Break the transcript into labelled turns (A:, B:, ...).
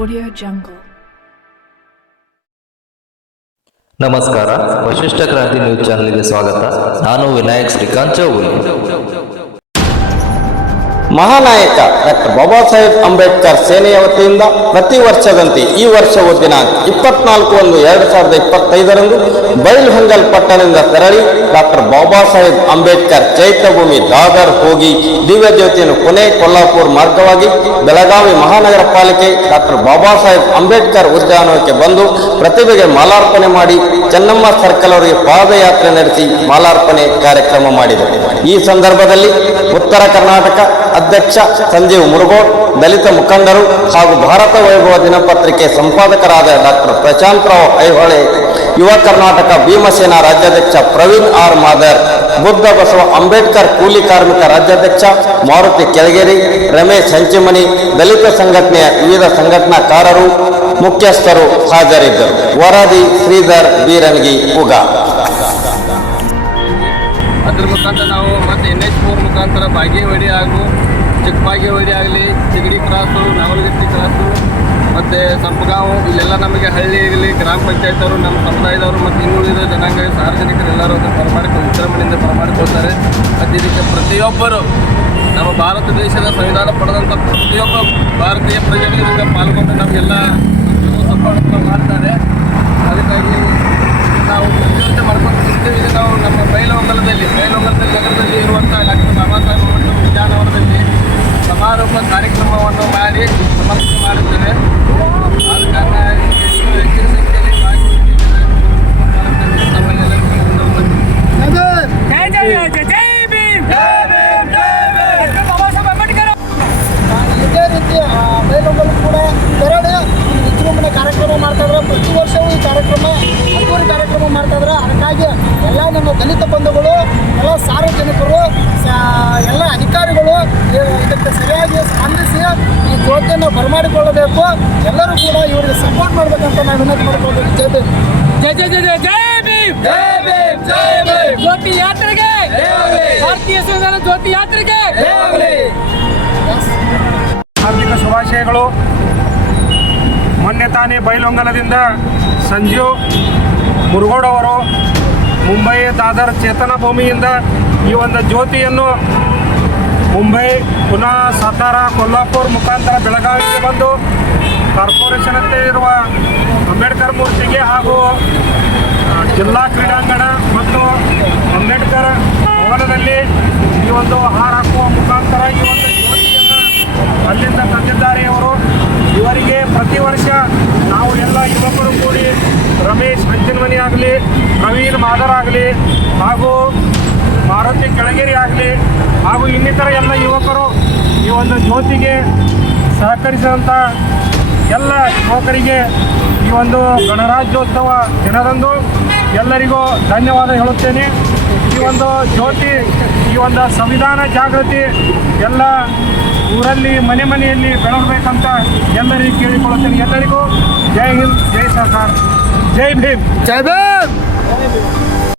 A: Audio Jungle.
B: ನಮಸ್ಕಾರ ವಶಿಷ್ಠ ಕ್ರಾಂತಿ news ಚಾನೆಲ್ಗೆ ಸ್ವಾಗತ ನಾನು ವಿನಾಯಕ್ ಶ್ರೀಕಾಂತ್ ಚೌಗುಲಿ
C: ಮಹಾನಾಯಕ ಡಾಕ್ಟರ್ ಬಾಬಾ ಸಾಹೇಬ್ ಅಂಬೇಡ್ಕರ್ ಸೇನೆಯ ವತಿಯಿಂದ ಪ್ರತಿ ವರ್ಷದಂತೆ ಈ ವರ್ಷವು ದಿನಾಂಕ ಇಪ್ಪತ್ನಾಲ್ಕು ಒಂದು ಎರಡು ಸಾವಿರದ ಇಪ್ಪತ್ತೈದರಂದು ಬೈಲ್ಹೊಂಗಲ್ ಪಟ್ಟಣದಿಂದ ತೆರಳಿ ಡಾಕ್ಟರ್ ಬಾಬಾ ಸಾಹೇಬ್ ಅಂಬೇಡ್ಕರ್ ಚೈತ್ಯಭೂಮಿ ದಾದರ್ ಹೋಗಿ ದಿವ್ಯ ಜ್ಯೋತಿಯನ್ನು ಪುಣೆ ಕೊಲ್ಲಾಪುರ್ ಮಾರ್ಗವಾಗಿ ಬೆಳಗಾವಿ ಮಹಾನಗರ ಪಾಲಿಕೆ ಡಾಕ್ಟರ್ ಬಾಬಾ ಸಾಹೇಬ್ ಅಂಬೇಡ್ಕರ್ ಉದ್ಯಾನವನಕ್ಕೆ ಬಂದು ಪ್ರತಿಭೆಗೆ ಮಾಲಾರ್ಪಣೆ ಮಾಡಿ ಚೆನ್ನಮ್ಮ ಸರ್ಕಲ್ ಅವರಿಗೆ ಪಾದಯಾತ್ರೆ ನಡೆಸಿ ಮಾಲಾರ್ಪಣೆ ಕಾರ್ಯಕ್ರಮ ಮಾಡಿದರು. ಈ ಸಂದರ್ಭದಲ್ಲಿ ಉತ್ತರ ಕರ್ನಾಟಕ ಅಧ್ಯಕ್ಷ ಸಂಜೀವ್ ಮುರುಗೋಡ್, ದಲಿತ ಮುಖಂಡರು ಹಾಗೂ ಭಾರತ ವೈಭವ ದಿನಪತ್ರಿಕೆ ಸಂಪಾದಕರಾದ ಡಾಕ್ಟರ್ ಪ್ರಶಾಂತ್ ರಾವ್ ಐಹೊಳೆ, ಯುವ ಕರ್ನಾಟಕ ಭೀಮಸೇನಾ ರಾಜ್ಯಾಧ್ಯಕ್ಷ ಪ್ರವೀಣ್ ಆರ್ ಮಾದರ್, ಬುದ್ಧ ಬಸವ ಅಂಬೇಡ್ಕರ್ ಕೂಲಿ ಕಾರ್ಮಿಕ ರಾಜ್ಯಾಧ್ಯಕ್ಷ ಮಾರುತಿ ಕೆಳಗೇರಿ, ರಮೇಶ್ ಹಂಚಿಮನಿ ದಲಿತ ಸಂಘಟನೆಯ ವಿವಿಧ ಸಂಘಟನಾಕಾರರು, ಮುಖ್ಯಸ್ಥರು ಹಾಜರಿದ್ದರು. ವರದಿ ಶ್ರೀಧರ್ ಬೀರನ್ಗಿ, ಉಗ.
D: ಅದ್ರ ಮುಖಾಂತರ ನಾವು ಮತ್ತು ಎನ್ ಎಚ್ ಫೋರ್ ಮುಖಾಂತರ ಬಾಗೇವಾಡಿ ಹಾಗೂ ಚಿಕ್ಕಬಾಗೇವಾಡಿ ಆಗಲಿ, ಚಿಗಡಿ ಕ್ರಾಸು ನಾವಲಗಟ್ಟಿ ಕ್ರಾಸು, ಮತ್ತು ಸಂಪಗಾವ್, ಇಲ್ಲೆಲ್ಲ ನಮಗೆ ಹಳ್ಳಿ ಆಗಲಿ, ಗ್ರಾಮ ಪಂಚಾಯತ್ ಅವರು ನಮ್ಮ ಸಮುದಾಯದವರು ಮತ್ತು ಇನ್ನುಳಿದ ಜನಾಂಗ, ಸಾರ್ವಜನಿಕರು ಎಲ್ಲರೂ ಅದನ್ನು ಬರಮಾಡಿಕೊಂಡು ವಿಜೃಂಭಣೆಯಿಂದ ಬರಮಾಡಿಕೊಳ್ತಾರೆ ಮತ್ತು ಇದಕ್ಕೆ ಪ್ರತಿಯೊಬ್ಬರು ನಮ್ಮ ಭಾರತ ದೇಶದ ಸಂವಿಧಾನ ಪಡೆದಂಥ ಪ್ರತಿಯೊಬ್ಬ ಭಾರತೀಯ ಪ್ರಜೆಗಳು ಇದಕ್ಕೆ ಪಾಲ್ಗೊಂಡು ನಮಗೆಲ್ಲ ಮಾಡ್ತಾರೆ ಅದಕ್ಕಾಗಿ ನಾವು ಪ್ರತಿಯೊಂದು ಮಾಡ್ಕೊಂಡು ಬರ್ತೀವಿ. ಇದು ನಾವು ನಮ್ಮ ಬೈಲಹೊಂಗಲದಲ್ಲಿ ಬೈಲಹೊಂಗಲದಲ್ಲಿ ನಗರದಲ್ಲಿ ಇರುವಂಥ ಡಾಕ್ಟರ್ ಬಾಬಾ ಸಾಹೇಬ್ ಅಂಬೇಡ್ಕರ್ ಉದ್ಯಾನವನದಲ್ಲಿ ಸಮಾರೋಪ ಕಾರ್ಯಕ್ರಮವನ್ನು ಮಾಡಿ ಸಮರ್ಪಣೆ ಮಾಡುತ್ತೇವೆ ಆದ ಕಾರಣ ಇನ್ನೂ ಹೆಚ್ಚಿನ ಸಂಖ್ಯೆಯಲ್ಲಿ ಭಾಗವಹಿಸಿದ್ದಾರೆ. ತಮ್ಮಲ್ಲೆಲ್ಲರಿಗೂ ಧನ್ಯವಾದಗಳು.
E: ಜೈ ಜೈ ಜೈ ಜೈ ಭೀಮ್ ಜೈ ಭೀಮ್ ಜೈ ಭೀಮ್ ಡಾಕ್ಟರ್ ಬಾಬಾ ಸಾಹೇಬ್ ಅಂಬೇಡ್ಕರ್
F: ಇದೇ ರೀತಿ ಆ, ಬೈಲೊಂಗಲು ಕೂಡ ತೆರಳಿ ಒಂದು ವಿಜೃಂಭಣೆ ಕಾರ್ಯಕ್ರಮ ಮಾಡ್ತಾ ಇದ್ದಾರೆ ಪ್ರತಿ ವರ್ಷವೂ ಈ ಕಾರ್ಯಕ್ರಮ ಅದ್ದೂರಿ ಕಾರ್ಯಕ್ರಮ ಮಾಡ್ತಾ ಇದ್ದಾರೆ ಅದಕ್ಕಾಗಿ ಎಲ್ಲ ನಮ್ಮ ದಲಿತ ಬಂಧುಗಳು ಎಲ್ಲ ಸಾರ್ವಜನಿಕರು ಸಾ- ಎಲ್ಲ ಅಧಿಕಾರಿಗಳು ಇ- ಇದಕ್ಕೆ ಸರಿಯಾಗಿ ಸ್ಪಂದಿಸಿ ಈ ಜ್ಯೋತಿಯನ್ನು ಬರಮಾಡಿಕೊಳ್ಳಬೇಕು ಎಲ್ಲರೂ ಕೂಡ ಇವರಿಗೆ ಸಪೋರ್ಟ್ ಮಾಡಬೇಕಂತ ನಾನು ವಿನಂತಿ ಮಾಡ್ಕೊಳ್ಬೇಕು ಜೈ ಭೀಮ್.
E: ಜೈ ಜೈ ಜೈ ಜೈ ಜೈ ಭೀಮ್ ಜೈ ಭೀಮ್ ಜೈ ಭೀಮ್ ಜ್ಯೋತಿ ಯಾತ್ರೆಗೆ ಭಾರತೀಯ ಸಂವಿಧಾನ ಜ್ಯೋತಿ ಯಾತ್ರೆಗೆ
G: ಹಾರ್ದಿಕ ಶುಭಾಶಯಗಳು ಮೊನ್ನೆ ತಾನೇ ಬೈಲೊಂಗಲದಿಂದ ಸಂಜೀವ್ ಮುರುಗೋಡವರು ಮುಂಬೈ ದಾದರ್ ಚೇತನ ಭೂಮಿಯಿಂದ ಈ ಒಂದು ಜ್ಯೋತಿಯನ್ನು ಮುಂಬೈ, ಪುನಃ ಸತಾರ ಕೊಲ್ಲಾಪುರ್ ಮುಖಾಂತರ ಬೆಳಗಾವಿಗೆ ಬಂದು ಕಾರ್ಪೊರೇಷನ್ ಅಂತ ಇರುವ ಅಂಬೇಡ್ಕರ್ ಮೂರ್ತಿಗೆ ಹಾಗೂ ಜಿಲ್ಲಾ ಕ್ರೀಡಾಂಗಣ ಮತ್ತು ಅಂಬೇಡ್ಕರ್ ಭವನದಲ್ಲಿ ಈ ಒಂದು ಹಾರ ಹಾಕುವ ಮುಖಾಂತರ ಈ ಒಂದು ಯುವತಿಯನ್ನು ಅಲ್ಲಿಂದ ತಂದಿದ್ದಾರೆ ಅವರು ಇವರಿಗೆ ಪ್ರತಿ ವರ್ಷ ನಾವು ಎಲ್ಲ ಯುವಕರು ಕೂಡಿ ರಮೇಶ್ ಹಂಚಿನಮನಿ ಆಗಲಿ, ಪ್ರವೀಣ್ ಮಾದರ್ ಆಗಲಿ ಹಾಗೂ ಮಾರುತಿ ಕೆಳಗೇರಿ ಆಗಲಿ ಇನ್ನಿತರ ಎಲ್ಲ ಯುವಕರು ಈ ಒಂದು ಜ್ಯೋತಿಗೆ ಸಹಕರಿಸಿದಂಥ ಎಲ್ಲ ಯುವಕರಿಗೆ ಈ ಒಂದು ಗಣರಾಜ್ಯೋತ್ಸವ ದಿನದಂದು ಎಲ್ಲರಿಗೂ ಧನ್ಯವಾದ ಹೇಳುತ್ತೇನೆ. ಈ ಒಂದು ಜ್ಯೋತಿ, ಈ ಒಂದು ಸಂವಿಧಾನ ಜಾಗೃತಿ ಎಲ್ಲ ಊರಲ್ಲಿ, ಮನೆ ಮನೆಯಲ್ಲಿ ಬೆಳಗಬೇಕಂತ ಎಲ್ಲರಿಗೂ ಕೇಳಿಕೊಳ್ಳುತ್ತೇನೆ. ಎಲ್ಲರಿಗೂ ಜೈ ಹಿಂದ್, ಜೈ ಸರ್ಕಾರ. ಜೈ ಭೀಮ್.
F: ಜೈ ಭೀಮ್.